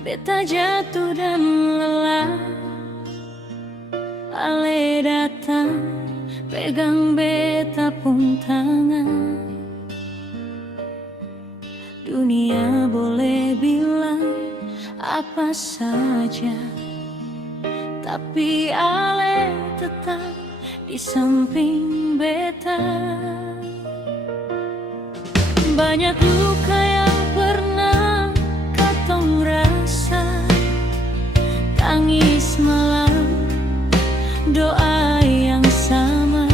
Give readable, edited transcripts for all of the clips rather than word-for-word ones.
beta jatuh dan lelah. Ale datang, pegang beta pun tangan. Dunia boleh bilang apa saja, tapi Ale tetap di samping beta. Banyak luka yang pernah katong rasa, tangis malam, doa yang sama.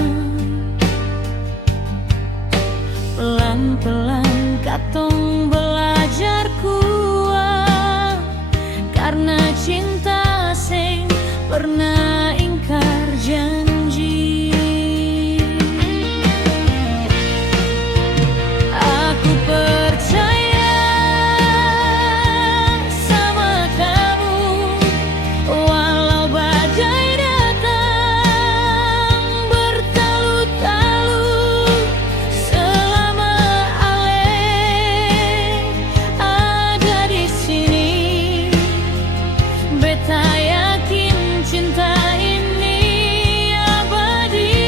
Pelan-pelan katong belajar kuat, karena cinta sing pernah ingkar janji. Aku percaya sama kamu, walau badai datang bertalu-talu. Selama Ale ada di sini, beta yakin cinta ini abadi.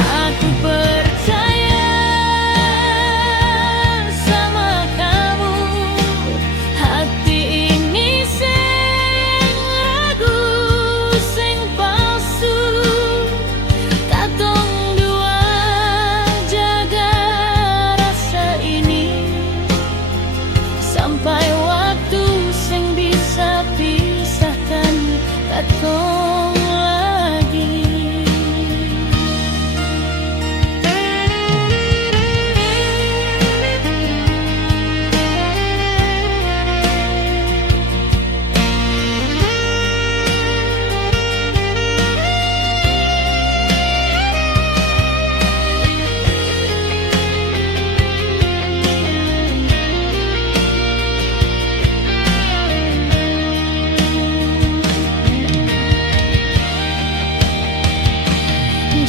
Aku percaya sama kamu, hati ini sing ragu, sing palsu. Katong dua jaga rasa ini, sampai waktu sing bisa pisahkan katong lagi.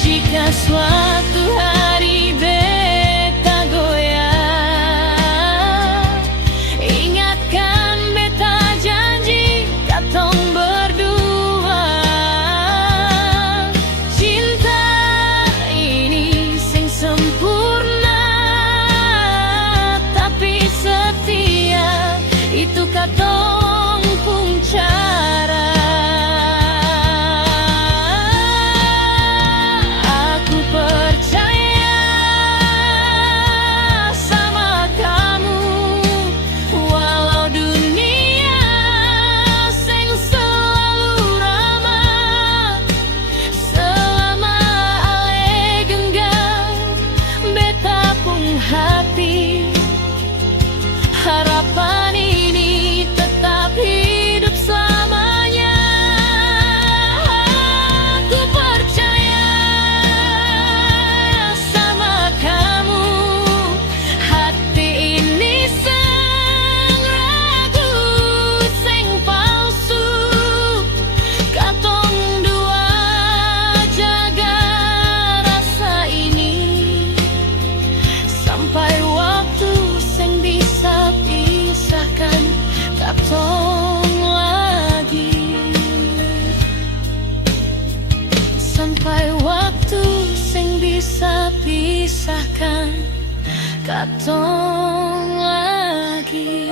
Jika suatu hari beta goyah, ingatkan beta janji katong berdua. Cinta ini sing sempurna, tapi setia itu katong pun cara. Aku percaya sama kamu, walau dunia sing selalu ramah. Selama Ale genggam beta pun hati, harapan ini tetap hidup selamanya. Aku percaya sama kamu, hati ini sing ragu, sing palsu. Katong dua jaga rasa ini, sampai waktu sing bisa pisahkan katong lagi. Sampai waktu sing bisa pisahkan katong lagi.